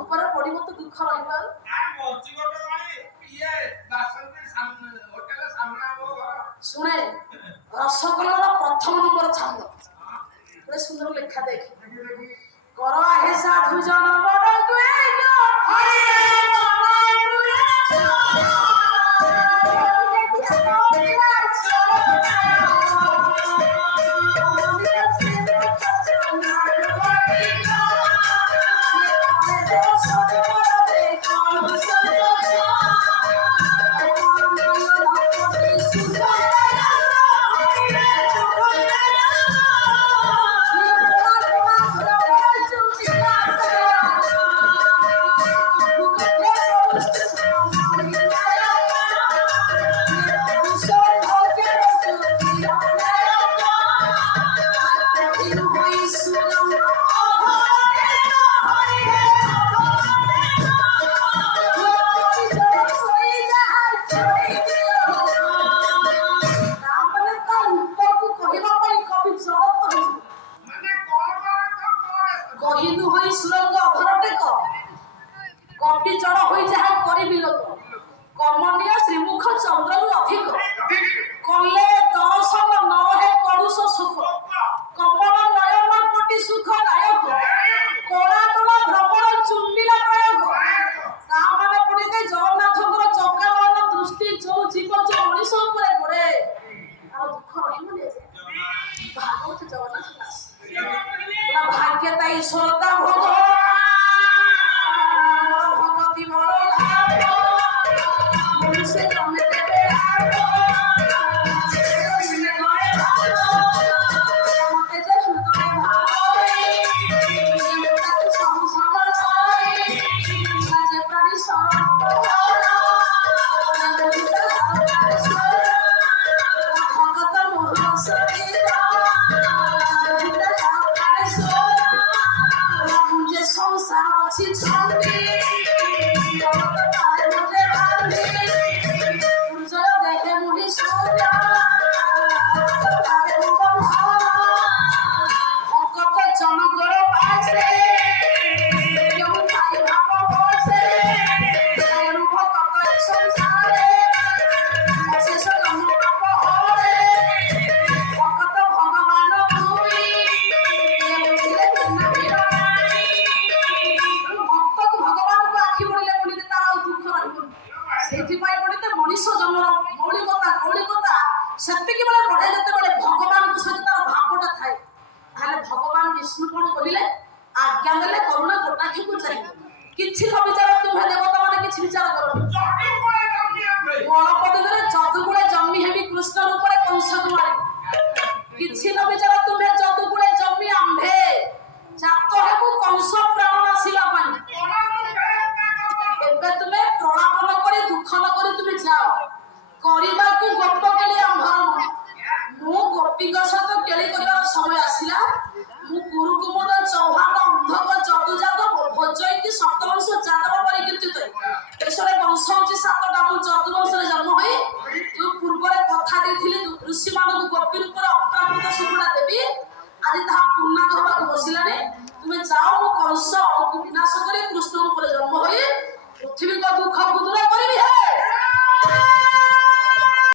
ଉପରେ ପଡିବ ତ ଦୁଃଖ ରହିବ। ଶୁଣେ ରସଗୋଲାର ପ୍ରଥମ ନମ୍ବର ଛାନ୍ଦ ଗୋଟେ ସୁନ୍ଦର ଲେଖା ଦେଖେ କର ଆହେ ସାଧୁ ଜନ ବଡ଼ ଗହିନୁ ହୋଇ ସୁରଙ୍ଗ ଅଧରଟେକ କପି ଜଡ଼ ହୋଇ ଯାହା କରିବି ଲୋକ କମନୀୟ ଶ୍ରୀମୁଖ ଚନ୍ଦ୍ରରୁ ଅଧିକ କଲେ ଦର୍ଶନ ନରହେ କଳୁଷ ସୁଖ କମଳ ନୟନ କୋଟି ସୁଖଦାୟକ କୋଣାର୍କ ଭ୍ରମଣ ଚୁମ୍ବିଲା ପ୍ରୟୋଗ ତା ମାନେ ପଡ଼ିଥାଏ ଜଗନ୍ନାଥଙ୍କର ଚକାମୟନ ଦୃଷ୍ଟି ଯୋଉ ଜୀବ ଯୋଉ ମଣିଷ ଉପରେ ପଡ଼େ ଆଉ ଦୁଃଖ ରହିବନି। ଭାଗବତ ଜଗନ୍ନାଥ ଦାସ ଭାଗ୍ୟତା ଈଶ୍ୱରତା ଭୋଗ ଭଗତି ବଡ଼ ସେ ତମେ ଦେବେ ମତେ ଯେ ହୃଦୟ ଯେ ପ୍ରାଣୀ ଭଗତ ମୋହ যে সংসার আছে ছন্দি সূর্য দেখে মুড়ি সূর্য ভগত জনগর পাশে কেউ তাই ভাব বসে ভগত সংসারে শেষ জন্ম পাপ হরে ভগত ভগবান তুই ভক্তକୁ ଭଗବାନଙ୍କୁ ଆଖି ପଡ଼ିଲେ ପଡ଼ିଲେ ତାର ଆଉ ଦୁଃଖ ରହିବନି। ସେଇଥିପାଇଁ ପଡ଼ିతే ମଣିଷ ଜନ୍ମର ମୌଳିକତା ସେତିକି ବେଳେ ବଢ଼େ ଯେତେବେଳେ ଭଗବାନଙ୍କ ସହିତ ତାର ଭାବଟା ଥାଏ। ତାହେଲେ ଭଗବାନ ବିଷ୍ଣୁ କଣ କହିଲେ ଆଜ୍ଞା ଦେଲେ କରୁଣା କୋଟାକ୍ଷକୁ ଚାହିଁ କିଛି ନ ବିଚାର ତୁମେ ଦେବତା ମାନେ କିଛି ବିଚାର କରନି ଗଣପତିରେ ଯଦୁଗୁଳେ ଜନ୍ମି ହେବି କୃଷ୍ଣ ରୂପରେ କଂସକୁ ମାରି କିଛି ନ ବିଚାର ତୁମେ ଯଦୁଗୁଳେ ଜନ୍ମି ଆମ୍ଭେ ଜାତ ହେବୁ କଂସ ପ୍ରାଣ ଆସିବା ପାଇଁ ଏବେ ତୁମେ ପ୍ରଳାପନ କରି ଦୁଃଖ ନ କରି ତୁମେ ଯାଅ କରିବାକୁ ଗୋପ କେଳି ଆମ୍ଭର ମୁଁ ଗୋପୀଙ୍କ ସହିତ କେଳି କରିବାର ସମୟ ଆସିଲା। ମୁଁ କୁରୁକୁମୁଦ ଚୌହାନ ଅନ୍ଧକ ଯଦୁଜାତ ଭୋଜଇତି ସପ୍ତବଂଶ ଯାଦବ ପରିକୀର୍ତ୍ତିତ ଦେଶରେ ବଂଶ ହଉଛି 7ଟା। ମୁଁ ଯଦୁ ବଂଶରେ ଜନ୍ମ ହୋଇ ଯୋଉ ପୂର୍ବରେ କଥା ଦେଇଥିଲି ଋଷିମାନଙ୍କୁ ଗୋପୀ ରୂପରେ ଅପ୍ରାକୃତ ସୁଖଟା ଦେବି ଆଜି ତାହା ପୂର୍ଣ୍ଣାଙ୍ଗ ହେବାକୁ ବସିଲାଣି। ତୁମେ ଯାଅ ମୁଁ କଂସକୁ ବିନାଶ କରି କୃଷ୍ଣଙ୍କୁ